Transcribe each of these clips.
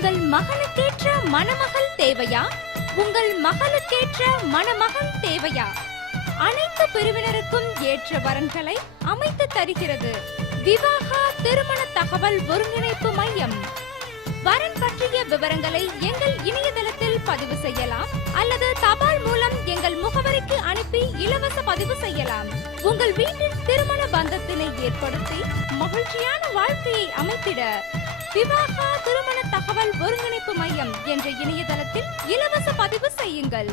உங்கள் மகனுக்கேற்ற மணமகள் தேவையா? உங்கள் மகளுக்கேற்ற மணமகன் தேவையா? அனைத்து பிரிவினருக்கும் ஏற்ற வரன்களை அமைத்து தருகிறது விவாகா திருமண தகவல் ஒருங்கிணைப்பு மையம். வரன் பற்றிய விவரங்களை எங்கள் இணையதளத்தில் பதிவு செய்யலாம் அல்லது தபால் மூலம் எங்கள் முகவரிக்கு அனுப்பி இலவச பதிவு செய்யலாம். உங்கள் வீட்டில் திருமண பந்தத்தினை ஏற்படுத்தி மகிழ்ச்சியான வாழ்க்கையை அமைத்திட விவாகா திருமண தகவல் ஒருங்கிணைப்பு மையம் என்ற இணையதளத்தில் இலவச பதிவு செய்யுங்கள்.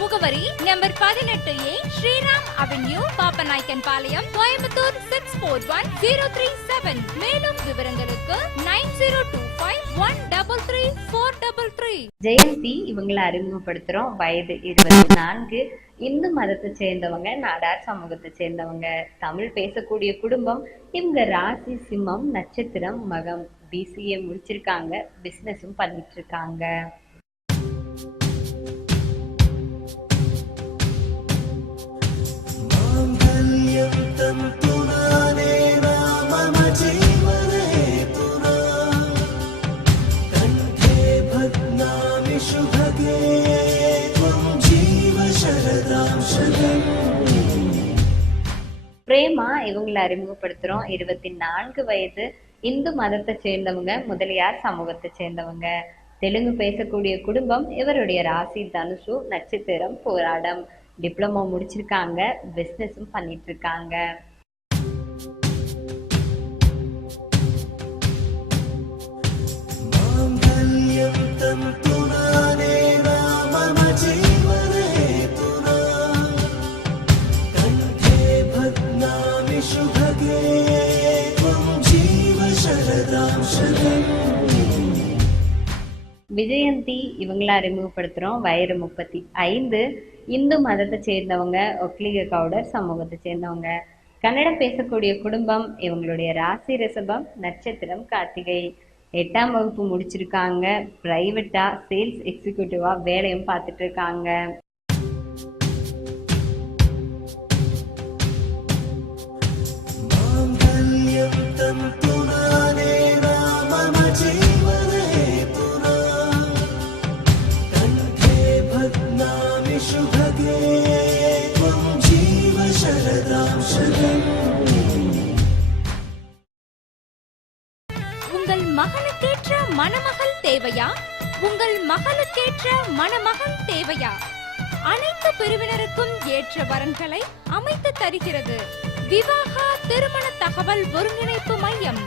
முகவரி number 18A Sriram avenue, Pappanaicken Palayam, Coimbatore 641037. மேலும் விவரங்களுக்கு 9025133433. ஜெயந்தி இவங்களை அறிமுகப்படுத்துறோம். வயது 24, இந்து மதத்தை சேர்ந்தவங்க, நாடார் சமூகத்தை சேர்ந்தவங்க, தமிழ் பேசக்கூடிய குடும்பம். இவங்க ராசி சிம்மம், நட்சத்திரம் மகம், BCA முடிச்சிருக்காங்க, பிசினஸும் பண்ணிட்டு இருக்காங்க. பிரேமா இவங்களை அறிமுகப்படுத்துறோம். 24 வயது, இந்து மதத்தை சேர்ந்தவங்க, முதலியார் சமூகத்தை சேர்ந்தவங்க, தெலுங்கு பேசக்கூடிய குடும்பம். இவருடைய ராசி தனுசு, நட்சத்திரம் போராடம், டிப்ளமோ முடிச்சிருக்காங்க, பிசினஸும் பண்ணிட்டு இருக்காங்க. விஜயந்தி இவங்கள அறிமுகப்படுத்துறோம். வயது 35, இந்து மதத்தை சேர்ந்தவங்க, ஒக்லிக கவுடர் சமூகத்தை சேர்ந்தவங்க, கன்னடம் பேசக்கூடிய குடும்பம். இவங்களுடைய ராசி ரிஷபம், நட்சத்திரம் கார்த்திகை, 8ஆம் வகுப்பு முடிச்சிருக்காங்க, பிரைவேட்டா சேல்ஸ் எக்ஸிக்யூட்டிவா வேலையும் பார்த்துட்டு இருக்காங்க. உங்கள் மகனுக்கேற்ற மணமகள் தேவையா? உங்கள் மகளுக்கேற்ற மணமகன் தேவையா? அனைத்து பிரிவினருக்கும் ஏற்ற வரன்களை அமைத்து தருகிறது விவாகா திருமண தகவல் ஒருங்கிணைப்பு மையம்.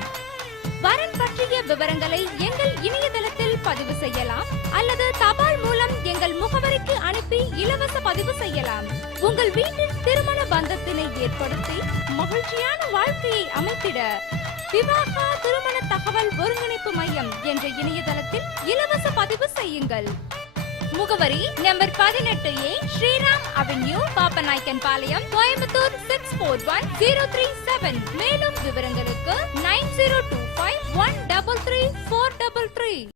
வரன் பற்றிய விவரங்களை எங்கள் இணையதளத்தில் பதிவு செய்யலாம் அல்லது தபால் மூலம் எங்கள் முகவரிக்கு அனுப்பி இலவச பதிவு செய்யலாம். உங்கள் வீட்டில் திருமண பந்தத்தினை ஏற்படுத்தி மகிழ்ச்சியான வாழ்க்கையை அமைத்திட விவாகா திருமண தகவல் ஒருங்கிணைப்பு மையம் என்ற இணையதளத்தில் இலவச பதிவு செய்யுங்கள். முகவரி number 18A Sriram avenue, Pappanaicken Palayam, Coimbatore 641037. மேலும் விவரங்களுக்கு 9025133433.